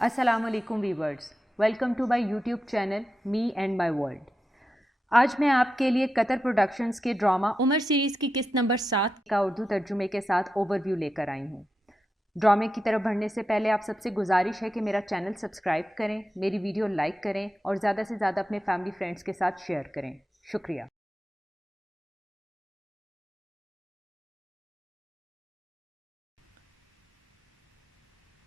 السلام علیکم viewers, welcome to my YouTube channel me and my world. آج میں آپ کے لیے قطر پروڈکشنز کے ڈرامہ عمر سیریز کی قسط نمبر 7 کا اردو ترجمے کے ساتھ اوور ویو لے کر آئی ہوں۔ ڈرامے کی طرف بڑھنے سے پہلے آپ سب سے گزارش ہے کہ میرا چینل سبسکرائب کریں، میری ویڈیو لائک کریں اور زیادہ سے زیادہ اپنے فیملی فرینڈز کے ساتھ شیئر کریں۔ شکریہ۔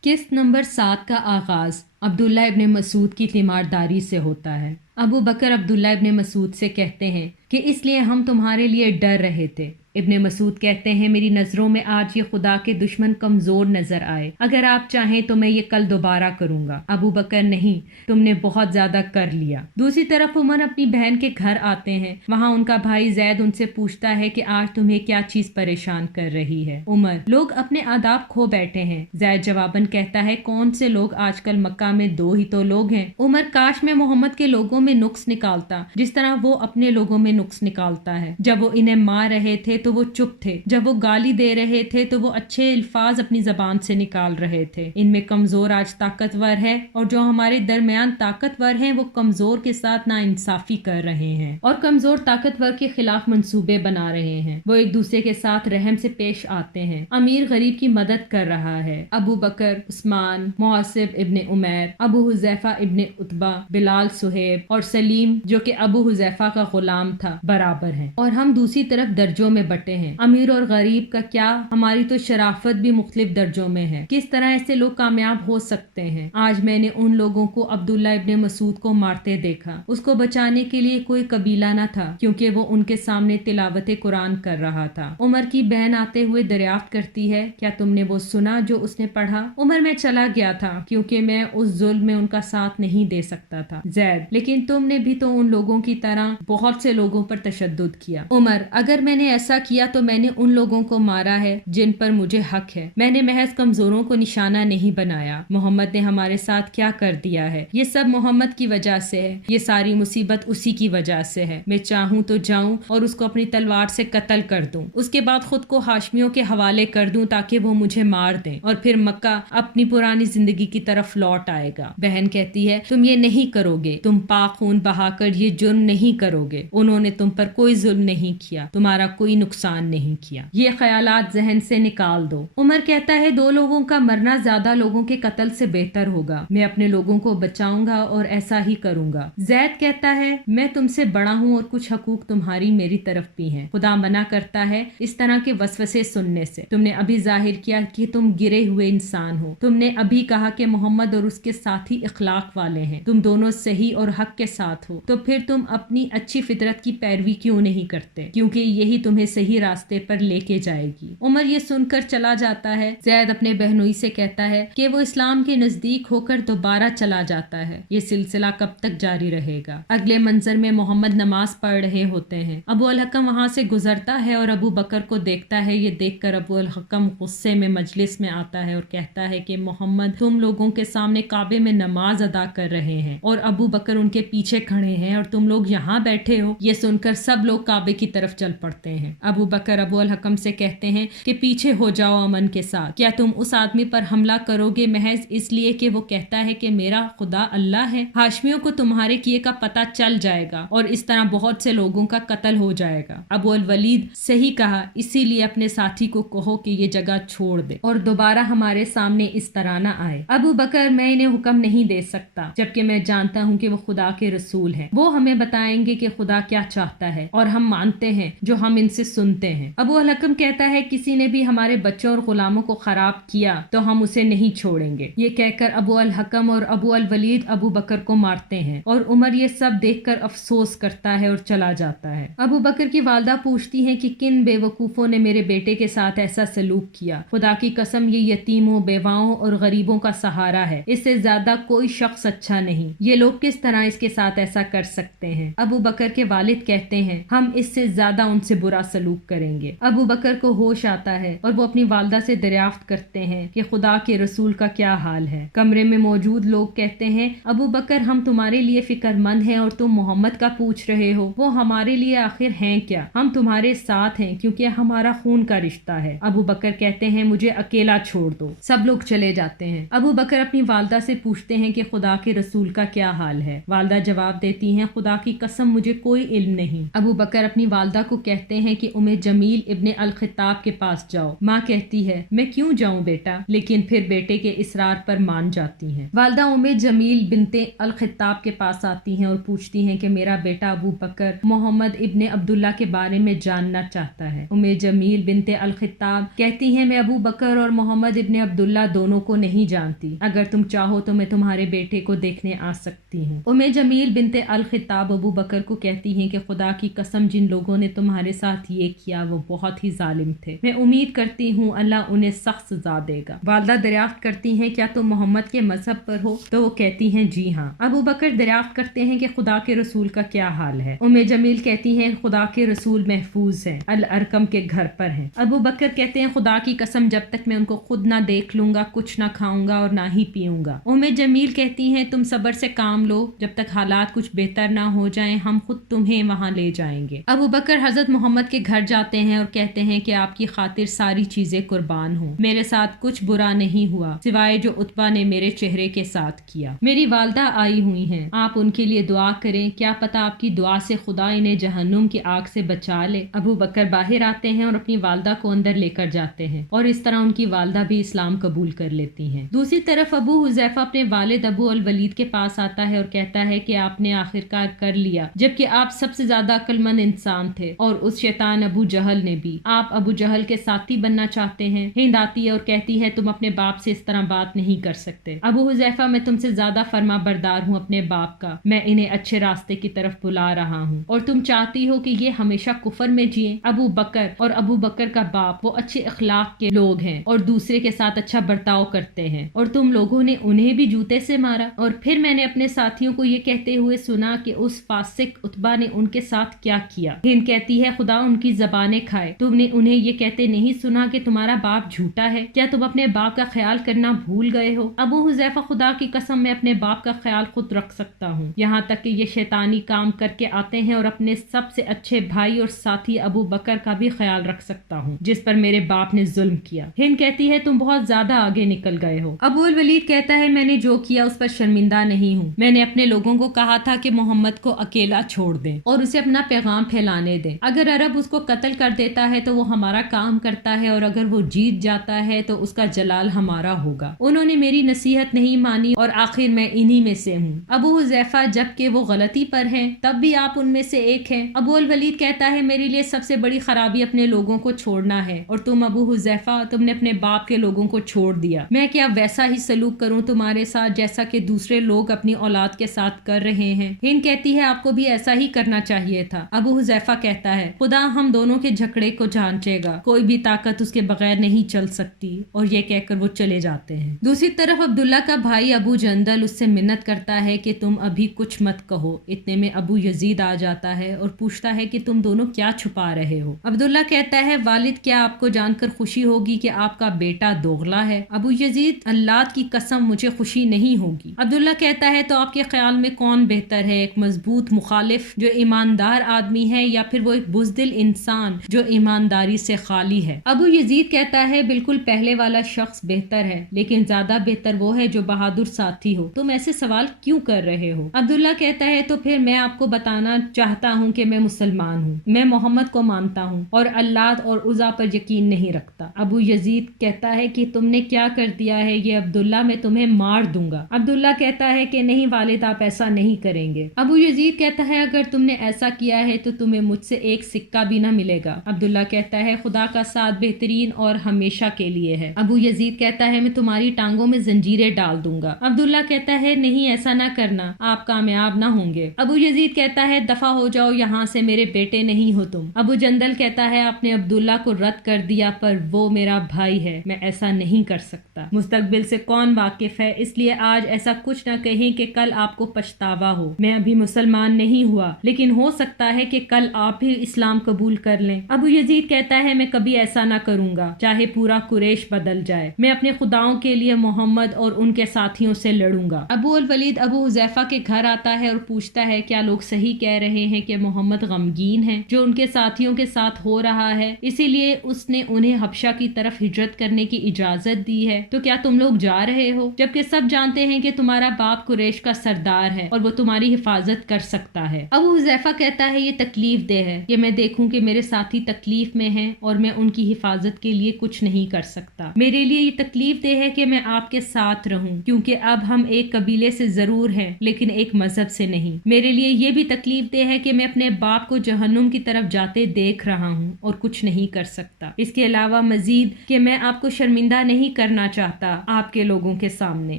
قسط نمبر 7 کا آغاز عبداللہ ابن مسعود کی تیمارداری سے ہوتا ہے۔ ابو بکر عبداللہ ابن مسعود سے کہتے ہیں کہ اس لیے ہم تمہارے لیے ڈر رہے تھے۔ ابن مسعود کہتے ہیں میری نظروں میں آج یہ خدا کے دشمن کمزور نظر آئے، اگر آپ چاہیں تو میں یہ کل دوبارہ کروں گا۔ ابو بکر نہیں، تم نے بہت زیادہ کر لیا۔ دوسری طرف عمر اپنی بہن کے گھر آتے ہیں، وہاں ان کا بھائی زید ان سے پوچھتا ہے کہ آج تمہیں کیا چیز پریشان کر رہی ہے؟ عمر: لوگ اپنے آداب کھو بیٹھے ہیں۔ زید جواباً کہتا ہے کون سے لوگ؟ آج کل مکہ میں 2 ہی تو لوگ ہیں۔ عمر: کاش میں محمد کے لوگوں میں نقص نکالتا جس طرح وہ اپنے لوگوں میں نقص نکالتا ہے۔ جب وہ انہیں مار رہے تھے تو وہ چپ تھے، جب وہ گالی دے رہے تھے تو وہ اچھے الفاظ اپنی زبان سے نکال رہے تھے۔ ان میں کمزور آج طاقتور ہے، اور جو ہمارے درمیان طاقتور ہیں وہ کمزور کے ساتھ ناانصافی کر رہے ہیں اور کمزور طاقتور کے خلاف منصوبے بنا رہے ہیں۔ وہ ایک دوسرے کے ساتھ رحم سے پیش آتے ہیں۔ امیر غریب کی مدد کر رہا ہے۔ ابو بکر، عثمان، محاسب ابن عمیر، ابو حذیفہ ابن عتبہ، بلال، صہیب اور سلیم جو کہ ابو حذیفہ کا غلام تھا برابر ہیں، اور ہم دوسری طرف درجوں میں بٹے ہیں۔ امیر اور غریب کا کیا، ہماری تو شرافت بھی مختلف درجوں میں ہے۔ کس طرح ایسے لوگ کامیاب ہو سکتے ہیں؟ آج میں نے ان لوگوں کو عبداللہ ابن مسعود کو مارتے دیکھا۔ اس کو بچانے کے لیے کوئی قبیلہ نہ تھا کیونکہ وہ ان کے سامنے تلاوت قرآن کر رہا تھا۔ عمر کی بہن آتے ہوئے دریافت کرتی ہے کیا تم نے وہ سنا جو اس نے پڑھا؟ عمر: میں چلا گیا تھا کیونکہ میں اس ظلم میں ان کا ساتھ نہیں دے سکتا تھا۔ زید: لیکن تم نے بھی تو ان لوگوں کی طرح بہت سے لوگوں پر تشدد کیا۔ عمر: اگر میں نے ایسا کیا تو میں نے ان لوگوں کو مارا ہے جن پر مجھے حق ہے، میں نے محض کمزوروں کو نشانہ نہیں بنایا۔ محمد نے ہمارے ساتھ کیا کر دیا ہے؟ یہ سب محمد کی وجہ سے ہے، یہ ساری مصیبت اسی کی وجہ سے ہے۔ میں چاہوں تو جاؤں اور اس کو اپنی تلوار سے قتل کر دوں، اس کے بعد خود کو ہاشمیوں کے حوالے کر دوں تاکہ وہ مجھے مار دیں، اور پھر مکہ اپنی پرانی زندگی کی طرف لوٹ آئے گا۔ بہن کہتی ہے تم یہ نہیں کرو گے، تم پاک خون بہا کر یہ جرم نہیں کرو گے، انہوں نے تم پر کوئی ظلم نہیں کیا، تمہارا کوئی نقصان نہیں کیا، یہ خیالات ذہن سے نکال دو۔ عمر کہتا ہے 2 لوگوں کا مرنا زیادہ لوگوں کے قتل سے بہتر ہوگا، میں اپنے لوگوں کو بچاؤں گا اور ایسا ہی کروں گا۔ زید کہتا ہے میں تم سے بڑا ہوں اور کچھ حقوق تمہاری میری طرف بھی ہیں، خدا منع کرتا ہے اس طرح کے وسوسے سننے سے۔ تم نے ابھی ظاہر کیا کہ تم گرے ہوئے انسان ہو، تم نے ابھی کہا کہ محمد اور اس کے ساتھی اخلاق والے ہیں، تم دونوں صحیح اور حق کے ساتھ ہو، تو پھر تم اپنی اچھی فطرت کی پیروی کیوں نہیں کرتے؟ کیونکہ یہی تمہیں صحیح راستے پر لے کے جائے گی۔ عمر یہ سن کر چلا جاتا ہے۔ زید اپنے بہنوئی سے کہتا ہے کہ وہ اسلام کے نزدیک ہو کر دوبارہ چلا جاتا ہے۔ یہ سلسلہ کب تک جاری رہے گا؟ اگلے منظر میں محمد نماز پڑھ رہے ہوتے ہیں۔ ابو الحکم وہاں سے گزرتا ہے اور ابو بکر کو دیکھتا ہے۔ یہ دیکھ کر ابو الحکم غصے میں مجلس میں آتا ہے اور کہتا ہے کہ محمد تم لوگوں کے سامنے کعبے میں نماز ادا کر رہے ہیں اور ابو بکر ان کے پیچھے کھڑے ہیں اور تم لوگ یہاں بیٹھے ہو۔ یہ سن کر سب لوگ کعبے کی طرف چل پڑتے ہیں۔ ابو بکر ابو الحکم سے کہتے ہیں کہ پیچھے ہو جاؤ امن کے ساتھ، کیا تم اس آدمی پر حملہ کرو گے محض اس لیے کہ وہ کہتا ہے کہ میرا خدا اللہ ہے؟ ہاشمیوں کو تمہارے کیے کا پتہ چل جائے گا اور اس طرح بہت سے لوگوں کا قتل ہو جائے گا۔ ابو الولید: صحیح کہا، اسی لیے اپنے ساتھی کو کہو کہ یہ جگہ چھوڑ دے اور دوبارہ ہمارے سامنے اس طرح نہ آئے۔ ابو بکر: میں انہیں حکم نہیں دے سکتا جبکہ میں جانتا ہوں کہ وہ خدا کے رسول ہیں، وہ ہمیں بتائیں گے کہ خدا کیا چاہتا ہے اور ہم مانتے ہیں جو ہم ان سے سنتے ہیں۔ ابو الحکم کہتا ہے کسی نے بھی ہمارے بچوں اور غلاموں کو خراب کیا تو ہم اسے نہیں چھوڑیں گے۔ یہ کہہ کر ابو الحکم اور ابو الولید ابو بکر کو مارتے ہیں اور عمر یہ سب دیکھ کر افسوس کرتا ہے اور چلا جاتا ہے۔ ابو بکر کی والدہ پوچھتی ہیں کہ کن بے وقوفوں نے میرے بیٹے کے ساتھ ایسا سلوک کیا؟ خدا کی قسم یہ یتیموں، بیواؤں اور غریبوں کا سہارا ہے، اس سے زیادہ کوئی شخص اچھا نہیں، یہ لوگ کس طرح اس کے ساتھ ایسا کر سکتے ہیں؟ ابو بکر کے والد کہتے ہیں ہم اس سے زیادہ ان سے برا سلوک سلوک کریں گے۔ ابو بکر کو ہوش آتا ہے اور وہ اپنی والدہ سے دریافت کرتے ہیں کہ خدا کے رسول کا کیا حال ہے۔ کمرے میں موجود لوگ کہتے ہیں ابو بکر ہم تمہارے لیے فکر مند ہیں اور تم محمد کا پوچھ رہے ہو، وہ ہمارے لیے آخر ہیں کیا؟ ہم تمہارے ساتھ ہیں کیونکہ ہمارا خون کا رشتہ ہے۔ ابو بکر کہتے ہیں مجھے اکیلا چھوڑ دو۔ سب لوگ چلے جاتے ہیں۔ ابو بکر اپنی والدہ سے پوچھتے ہیں کہ خدا کے رسول کا کیا حال ہے۔ والدہ جواب دیتی ہیں خدا کی قسم مجھے کوئی علم نہیں۔ ابو بکر اپنی والدہ کو کہتے ہیں کہ جمیل ابن الخطاب کے پاس جاؤ۔ ماں کہتی ہے میں کیوں جاؤں بیٹا، لیکن پھر بیٹے کے اصرار پر مان جاتی ہیں۔ والدہ جمیل بنت الخطاب کے پاس آتی ہیں اور پوچھتی ہیں کہ میرا بیٹا ابو بکر محمد ابن عبداللہ کے بارے میں جاننا چاہتا ہے۔ جمیل بنت الخطاب کہتی ہیں میں ابو بکر اور محمد ابن عبداللہ دونوں کو نہیں جانتی، اگر تم چاہو تو میں تمہارے بیٹے کو دیکھنے آ سکتی ہوں۔ جمیل بنت الخطاب ابو بکر کو کہتی ہیں کہ خدا کی قسم جن لوگوں نے تمہارے ساتھ یہ کیا وہ بہت ہی ظالم تھے، میں امید کرتی ہوں اللہ انہیں سخت سزا دے گا۔ والدہ دریافت کرتی ہیں کیا تم محمد کے مذہب پر ہو؟ تو وہ کہتی ہیں جی ہاں۔ ابو بکر دریافت کرتے ہیں کہ خدا کے رسول کا کیا حال ہے؟ جمیل کہتی ہیں خدا کے رسول محفوظ ہیں، الارقم کے گھر پر ہیں۔ ابو بکر کہتے ہیں خدا کی قسم جب تک میں ان کو خود نہ دیکھ لوں گا کچھ نہ کھاؤں گا اور نہ ہی پیوں گا۔ جمیل کہتی ہیں تم صبر سے کام لو، جب تک حالات کچھ بہتر نہ ہو جائیں ہم خود تمہیں وہاں لے جائیں گے۔ ابو بکر حضرت محمد کے گھر جاتے ہیں اور کہتے ہیں کہ آپ کی خاطر ساری چیزیں قربان ہوں، میرے ساتھ کچھ برا نہیں ہوا سوائے جو عتبہ نے میرے چہرے کے ساتھ کیا۔ میری والدہ آئی ہوئی ہیں، آپ ان کے لیے دعا کریں، کیا پتا آپ کی دعا سے خدا انہیں جہنم کی آگ سے بچا لے۔ ابو بکر باہر آتے ہیں اور اپنی والدہ کو اندر لے کر جاتے ہیں اور اس طرح ان کی والدہ بھی اسلام قبول کر لیتی ہیں۔ دوسری طرف ابو حذیفہ اپنے والد ابو الولید کے پاس آتا ہے اور کہتا ہے کہ آپ نے آخرکار کر لیا، جبکہ آپ سب سے زیادہ عقل مند انسان تھے، اور اس شیطان ابو جہل نے بھی۔ آپ ابو جہل کے ساتھی بننا چاہتے ہیں؟ ہند آتی ہے اور کہتی ہے تم اپنے باپ سے اس طرح بات نہیں کر سکتے۔ ابو حذیفہ میں تم سے زیادہ فرما بردار ہوں اپنے باپ کا، میں انہیں اچھے راستے کی طرف بلا رہا ہوں اور تم چاہتی ہو کہ یہ ہمیشہ کفر میں جیئیں۔ ابو بکر اور ابو بکر کا باپ وہ اچھے اخلاق کے لوگ ہیں اور دوسرے کے ساتھ اچھا برتاؤ کرتے ہیں، اور تم لوگوں نے انہیں بھی جوتے سے مارا۔ اور پھر میں نے اپنے ساتھیوں کو یہ کہتے ہوئے سنا کہ اس فاسق عتبہ نے ان کے ساتھ کیا کیا۔ ہند کہتی ہے خدا ان کی زبانیں کھائے، تم نے انہیں یہ کہتے نہیں سنا کہ تمہارا باپ جھوٹا ہے؟ کیا تم اپنے باپ کا خیال کرنا بھول گئے ہو؟ ابو حذیفہ خدا کی قسم میں اپنے باپ کا خیال خود رکھ سکتا ہوں، یہاں تک کہ یہ شیطانی کام کر کے آتے ہیں، اور اپنے سب سے اچھے بھائی اور ساتھی ابو بکر کا بھی خیال رکھ سکتا ہوں جس پر میرے باپ نے ظلم کیا۔ ہند کہتی ہے تم بہت زیادہ آگے نکل گئے ہو۔ ابو الولید کہتا ہے میں نے جو کیا اس پر شرمندہ نہیں ہوں، میں نے اپنے لوگوں کو کہا تھا کہ محمد کو اکیلا چھوڑ دیں اور اسے اپنا پیغام پھیلانے دیں، اگر عرب اس کو قتل کر دیتا ہے تو وہ ہمارا کام کرتا ہے، اور اگر وہ جیت جاتا ہے تو اس کا جلال ہمارا ہوگا۔ انہوں نے میری نصیحت نہیں مانی اور آخر میں انہی میں سے ہوں۔ ابو حذیفہ جبکہ وہ غلطی پر ہیں تب بھی آپ ان میں سے ایک ہیں۔ ابو الولید کہتا ہے میرے لیے سب سے بڑی خرابی اپنے لوگوں کو چھوڑنا ہے، اور تم ابو حذیفہ تم نے اپنے باپ کے لوگوں کو چھوڑ دیا۔ میں کیا ویسا ہی سلوک کروں تمہارے ساتھ جیسا کہ دوسرے لوگ اپنی اولاد کے ساتھ کر رہے ہیں؟ ہند کہتی ہے آپ کو بھی ایسا ہی کرنا چاہیے تھا۔ ابو حذیفہ کہتا ہے خدا ہم دونوں کے جھگڑے کو جانچے گا، کوئی بھی طاقت اس کے بغیر نہیں چل سکتی، اور یہ کہہ کر وہ چلے جاتے ہیں۔ دوسری طرف عبداللہ کا بھائی ابو جندل اس سے منت کرتا ہے کہ تم ابھی کچھ مت کہو۔ اتنے میں ابو یزید آ جاتا ہے اور پوچھتا ہے کہ تم دونوں کیا چھپا رہے ہو؟ عبداللہ کہتا ہے والد کیا آپ کو جان کر خوشی ہوگی کہ آپ کا بیٹا دوغلا ہے؟ ابو یزید اللہ کی قسم مجھے خوشی نہیں ہوگی۔ عبداللہ کہتا ہے تو آپ کے خیال میں کون بہتر ہے، ایک مضبوط مخالف جو ایماندار آدمی ہے، یا پھر وہ ایک بزدل انسان جو ایمانداری سے خالی ہے؟ ابو یزید کہتا ہے بالکل پہلے والا شخص بہتر ہے، لیکن زیادہ بہتر وہ ہے جو بہادر ساتھی ہو۔ تم ایسے سوال کیوں کر رہے ہو؟ عبداللہ کہتا ہے تو پھر میں آپ کو بتانا چاہتا ہوں کہ میں مسلمان ہوں، میں محمد کو مانتا ہوں اور اللہ اور عزا پر یقین نہیں رکھتا۔ ابو یزید کہتا ہے کہ تم نے کیا کر دیا ہے یہ عبداللہ، میں تمہیں مار دوں گا۔ عبداللہ کہتا ہے کہ نہیں والد آپ ایسا نہیں کریں گے۔ ابو یزید کہتا ہے اگر تم نے ایسا کیا ہے تو تمہیں مجھ سے ایک سکہ بھی نہ ملے گا۔ عبداللہ کہتا ہے خدا کا ساتھ بہترین اور ہمیشہ کے لیے ہے۔ ابو یزید کہتا ہے میں تمہاری ٹانگوں میں زنجیریں ڈال دوں گا۔ عبداللہ کہتا ہے نہیں ایسا نہ کرنا، آپ کامیاب نہ ہوں گے۔ ابو یزید کہتا ہے دفع ہو جاؤ یہاں سے، میرے بیٹے نہیں ہو تم۔ ابو جندل کہتا ہے آپ نے عبداللہ کو رد کر دیا پر وہ میرا بھائی ہے، میں ایسا نہیں کر سکتا۔ مستقبل سے کون واقف ہے، اس لیے آج ایسا کچھ نہ کہیں کہ کل آپ کو پچھتاوا ہو۔ میں ابھی مسلمان نہیں ہوا، لیکن ہو سکتا ہے کہ کل آپ بھی اسلام قبول کر لیں۔ ابو یزید کہتا ہے میں کبھی ایسا نہ کروں گا، چاہے پورا قریش بدل جائے، میں اپنے خداؤں کے لیے محمد اور ان کے ساتھیوں سے لڑوں گا۔ ابو الولید ابو حذیفہ کے گھر آتا ہے اور پوچھتا ہے کیا لوگ صحیح کہہ رہے ہیں کہ محمد غمگین ہے جو ان کے ساتھیوں کے ساتھ ہو رہا ہے، اسی لیے اس نے انہیں حبشہ کی طرف ہجرت کرنے کی اجازت دی ہے، تو کیا تم لوگ جا رہے ہو، جبکہ سب جانتے ہیں کہ تمہارا باپ قریش کا سردار ہے اور وہ تمہاری حفاظت کر سکتا ہے۔ ابو حذیفہ کہتا ہے یہ تکلیف دہ ہے کہ میں دیکھوں کہ میرے ساتھی تکلیف میں ہیں اور میں ان کی حفاظت کے لیے کچھ نہیں کر سکتا۔ میرے لیے یہ تکلیف دہ ہے کہ میں آپ کے ساتھ رہوں، کیونکہ اب ہم ایک قبیلے سے ضرور ہیں لیکن ایک مذہب سے نہیں۔ میرے لیے یہ بھی تکلیف دہ ہے کہ میں اپنے باپ کو جہنم کی طرف جاتے دیکھ رہا ہوں اور کچھ نہیں کر سکتا۔ اس کے علاوہ مزید کہ میں آپ کو شرمندہ نہیں کرنا چاہتا آپ کے لوگوں کے سامنے۔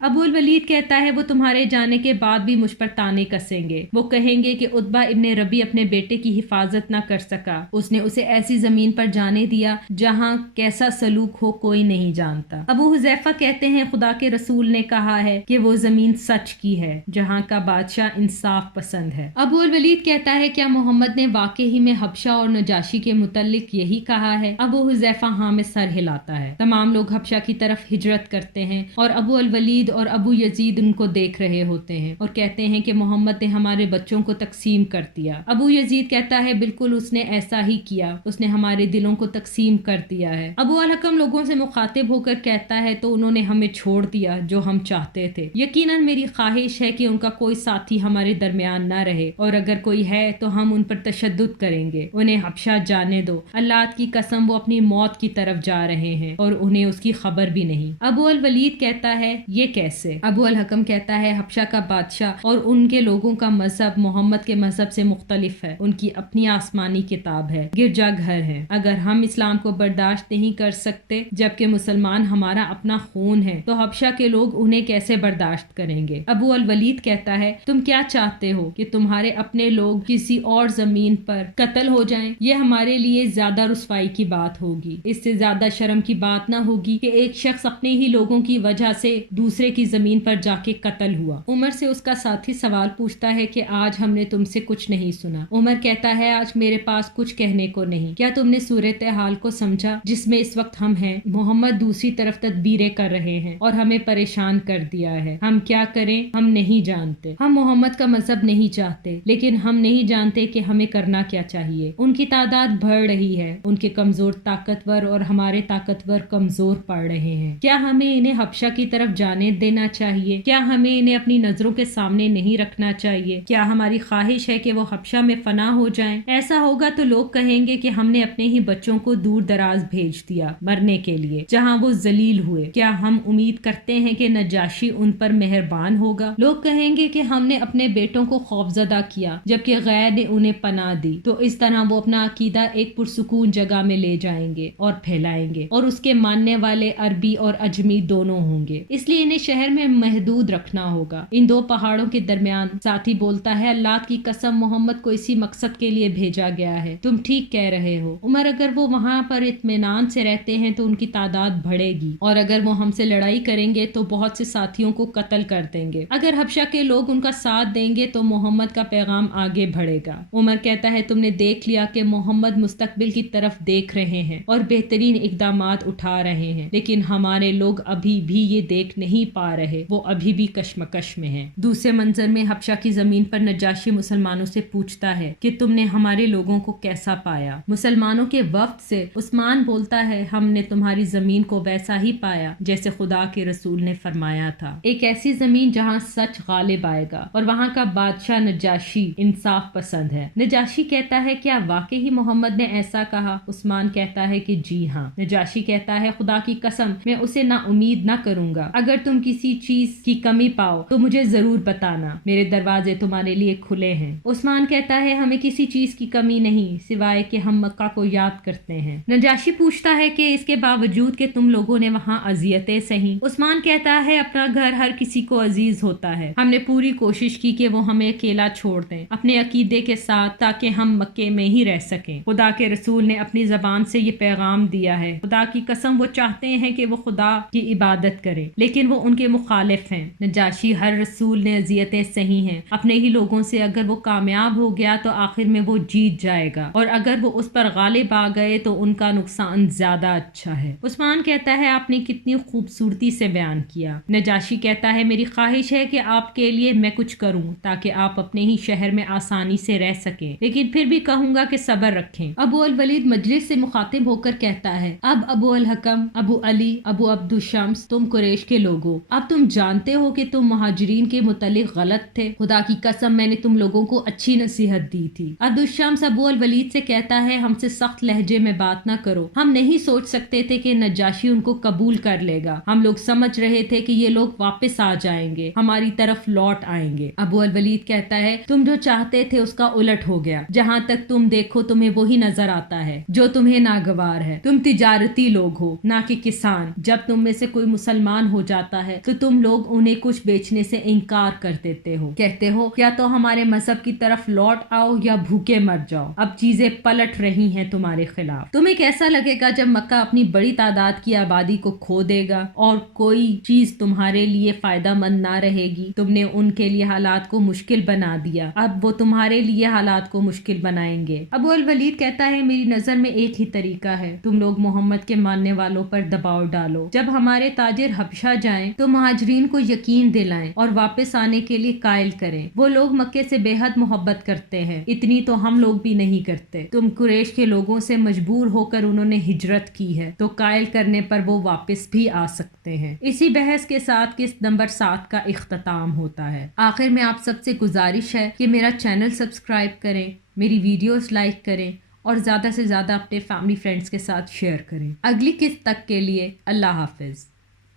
ابو الولید کہتا ہے وہ تمہارے جانے کے بعد بھی مجھ پر تانے کسیں گے، وہ کہیں گے کہ عتبہ ابن ربی اپنے بیٹے کی حفاظت نہ کر سکا، اس نے اسے ایسی زمین پر جانے دیا جہاں کیسا سلوک ہو کوئی نہیں جانتا۔ ابو حذیفہ کہتے ہیں خدا کے رسول نے کہا ہے کہ وہ زمین سچ کی ہے جہاں کا بادشاہ انصاف پسند ہے۔ ابو الولید کہتا ہے کیا محمد نے واقعی میں حبشہ اور نجاشی کے متعلق یہی کہا ہے؟ ابو حذیفہ ہاں میں سر ہلاتا ہے۔ تمام لوگ حبشہ کی طرف ہجرت کرتے ہیں اور ابو الولید اور ابو یزید ان کو دیکھ رہے ہوتے ہیں اور کہتے ہیں کہ محمد نے ہمارے بچوں کو تقسیم کر دیا۔ ابو یزید کہتا ہے بالکل اس نے ایسا ہی کیا، اس نے ہمارے دلوں کو تقسیم کر دیا ہے۔ ابو الحکم لوگوں سے مخاطب ہو کر کہتا ہے تو انہوں نے ہمیں چھوڑ دیا جو ہم چاہتے تھے۔ یقیناً میری خواہش ہے کہ ان کا کوئی ساتھی ہمارے درمیان نہ رہے، اور اگر کوئی ہے تو ہم ان پر تشدد کریں گے۔ انہیں حبشہ جانے دو، اللہ کی قسم وہ اپنی موت کی طرف جا رہے ہیں اور انہیں اس کی خبر بھی نہیں۔ ابو الولید کہتا ہے یہ کیسے؟ ابو الحکم کہتا ہے حبشہ کا بادشاہ اور ان کے لوگوں کا مذہب محمد کے مذہب سے مختلف ہے، ان کی اپنی آسمانی کتاب ہے، گرجا گھر ہے۔ اگر ہم اسلام کو برداشت نہیں کر سکتے جبکہ مسلمان ہمارا اپنا خون ہے تو حبشہ کے لوگ انہیں کیسے برداشت کریں گے؟ ابو الولید کہتا ہے تم کیا چاہتے ہو کہ تمہارے اپنے لوگ کسی اور زمین پر قتل ہو جائیں؟ یہ ہمارے لیے زیادہ رسوائی کی بات ہوگی، اس سے زیادہ شرم کی بات نہ ہوگی کہ ایک شخص اپنے ہی لوگوں کی وجہ سے دوسرے کی زمین پر جا کے قتل ہوا۔ عمر سے اس کا ساتھی سوال پوچھتا ہے کہ آج ہم نے تم سے کچھ نہیں سنا۔ عمر کہتا ہے آج میرے پاس کچھ کہنے کو نہیں۔ کیا تم نے صورتحال کو سمجھا جس میں اس وقت ہم ہیں؟ محمد دوسری طرف تدبیریں کر رہے ہیں اور ہمیں پریشان کر دیا ہے۔ ہم کیا کریں ہم نہیں جانتے۔ ہم محمد کا مذہب نہیں چاہتے لیکن ہم نہیں جانتے کہ ہمیں کرنا کیا چاہیے۔ ان کی تعداد بڑھ رہی ہے، ان کے کمزور طاقتور اور ہمارے طاقتور کمزور پڑ رہے ہیں۔ کیا ہمیں انہیں حبشہ کی طرف جانے دینا چاہیے؟ کیا ہمیں انہیں اپنی نظروں کے سامنے نہیں رکھنا چاہیے؟ کیا ہماری خواہش ہے کہ وہ حبشہ میں فنا ہو جائیں؟ ایسا ہوگا تو لوگ کہیں گے کہ ہم نے اپنے ہی بچوں کو دور دراز بھیج دیا مرنے کے لیے جہاں وہ ذلیل ہوئے۔ کیا ہم امید کرتے ہیں کہ نجاشی ان پر مہربان ہوگا؟ لوگ کہیں گے کہ ہم نے اپنے بیٹوں کو خوفزدہ کیا جبکہ غیر نے انہیں پناہ دی، تو اس طرح وہ اپنا عقیدہ ایک پرسکون جگہ میں لے جائیں گے اور پھیلائیں گے اور اس کے ماننے والے عربی اور اجمی دونوں ہوں گے، اس لیے انہیں شہر میں محدود رکھنا ہوگا۔ ان دو پہاڑوں کے درمیان ساتھی بولتا ہے اللہ کی قسم محمد کو اسی مقصد کے لیے بھیجا گیا ہے، تم ٹھیک کہہ رہے ہو عمر۔ اگر وہ وہاں پر اطمینان سے رہتے ہیں تو ان کی تعداد بڑھے گی، اور اگر وہ ہم سے لڑائی کریں گے تو بہت سے ساتھیوں کو قتل کر دیں گے۔ اگر حبشہ کے لوگ ان کا ساتھ دیں گے تو محمد کا پیغام آگے بڑھے گا۔ عمر کہتا ہے تم نے دیکھ لیا کہ محمد مستقبل کی طرف دیکھ رہے ہیں اور بہترین اقدامات اٹھا رہے ہیں، لیکن ہمارے لوگ ابھی بھی یہ دیکھ نہیں پا رہے، وہ ابھی بھی کشمکش میں ہیں۔ دوسرے منظر میں حبشہ کی زمین پر نجاشی مسلمانوں سے پوچھتا ہے کہ تم نے ہمارے لوگوں کو کیسا پایا؟ مسلمانوں کے وفد سے عثمان بولتا ہے ہم نے تمہاری زمین کو ویسا ہی پایا جیسے خدا کے رسول نے فرمایا تھا، ایک ایسی زمین جہاں سچ غالب آئے گا اور وہاں کا بادشاہ نجاشی انصاف پسند ہے۔ نجاشی کہتا ہے کیا واقعی محمد نے ایسا کہا؟ عثمان کہتا ہے کہ جی ہاں۔ نجاشی کہتا ہے خدا کی قسم میں اسے نا امید نہ کروں گا، اگر تم کسی چیز کی کمی پاؤ تو مجھے ضرور بتانا، میرے دروازے تمہارے لیے کھلے ہیں۔ عثمان کہتا ہے ہمیں کسی چیز کی کمی نہیں سوائے کہ ہم مکہ کو یاد کرتے ہیں۔ نجاشی پوچھتا ہے کہ اس کے باوجود کہ تم لوگوں نے وہاں اذیتیں سہیں؟ عثمان کہتا ہے اپنا گھر ہر کسی کو عزیز ہوتا ہے، ہم نے پوری کوشش کی کہ وہ ہمیں اکیلا چھوڑ دیں اپنے عقیدے کے ساتھ تاکہ ہم مکے میں ہی رہ سکیں۔ خدا کے رسول نے اپنی زبان سے یہ پیغام دیا ہے، خدا کی قسم وہ چاہتے ہیں کہ وہ خدا کی عبادت کرے لیکن وہ ان کے مخالف ہیں۔ نجاشی ہر رسول نے اذیتیں سہی ہیں اپنے ہی لوگوں سے، اگر وہ کامیاب ہو گیا تو آخر میں وہ جیت جائے گا اور اگر وہ اس پر غالب آ گئے تو ان کا نقصان زیادہ اچھا ہے۔ عثمان کہتا ہے آپ نے کتنی خوبصورتی سے بیان کیا۔ نجاشی کہتا ہے میری خواہش ہے کہ آپ کے لیے میں کچھ کروں تاکہ آپ اپنے ہی شہر میں آسانی سے رہ سکیں، لیکن پھر بھی کہوں گا کہ صبر رکھیں۔ ابو الولید مجلس سے مخاطب ہو کر کہتا ہے اب ابو الحکم، ابو علی، ابو عبد الشمس، تم قریش کے لوگوں، اب تم جانتے ہو کہ تم مہاجرین کے متعلق غلط تھے۔ خدا کی قسم میں نے تم لوگوں کو اچھی نصیحت دی تھی۔ عبد الشمس ابو الولید سے کہتا ہے ہم سے سخت لہجے میں بات نہ کرو، ہم نہیں سوچ سکتے تھے کہ نجاشی ان کو قبول کر لے گا، ہم لوگ سمجھ رہے تھے کہ یہ لوگ واپس آ جائیں گے، ہماری طرف لوٹ آئیں گے۔ ابو الولید کہتا ہے تم جو چاہتے تھے اس کا الٹ ہو گیا، جہاں تک تم دیکھو تمہیں وہی نظر آتا ہے جو تمہیں ناگوار ہے۔ تم تجارتی لوگ ہو نہ کہ کسان، جب تم میں سے کوئی مسلمان ہو جاتا ہے تو تم لوگ انہیں کچھ بیچنے سے انکار کر دیتے ہو، کہتے ہو یا تو ہمارے مذہب کی طرف لوٹ آؤ یا بھوکے مر جاؤ۔ اب چیزیں پلٹ رہی ہیں تمہارے خلاف۔ تمہیں کیسا لگے گا جب مکہ اپنی بڑی تعداد کی آبادی کو کھو دے گا اور کوئی چیز تمہارے لیے فائدہ مند نہ رہے گی؟ تم نے ان کے لیے حالات کو مشکل بنا دیا، اب وہ تمہارے لیے حالات کو مشکل بنائیں گے۔ ابو الولید کہتا ہے میری نظر میں ایک ہی طریقہ ہے، تم لوگ محمد کے ماننے والوں پر دباؤ ڈالو، جب ہمارے تاجر حبشہ جائیں تو مہاجرین کو یقین دلائیں اور واپس آنے کے لیے قائل کریں۔ وہ لوگ مکے سے بے حد محبت کرتے ہیں، اتنی تو ہم لوگ بھی نہیں کرتے۔ تم قریش کے لوگوں سے مجبور ہو کر انہوں نے ہجرت کی ہے تو قائل کرنے پر وہ واپس بھی آ سکتے ہیں۔ اسی بحث کے ساتھ قسط نمبر 7 کا اختتام ہوتا ہے۔ آخر میں آپ سب سے گزارش ہے کہ میرا چینل سبسکرائب کریں، میری ویڈیوز لائک کریں اور زیادہ سے زیادہ اپنے فیملی فرینڈز کے ساتھ شیئر کریں۔ اگلی قسط تک کے لیے اللہ حافظ۔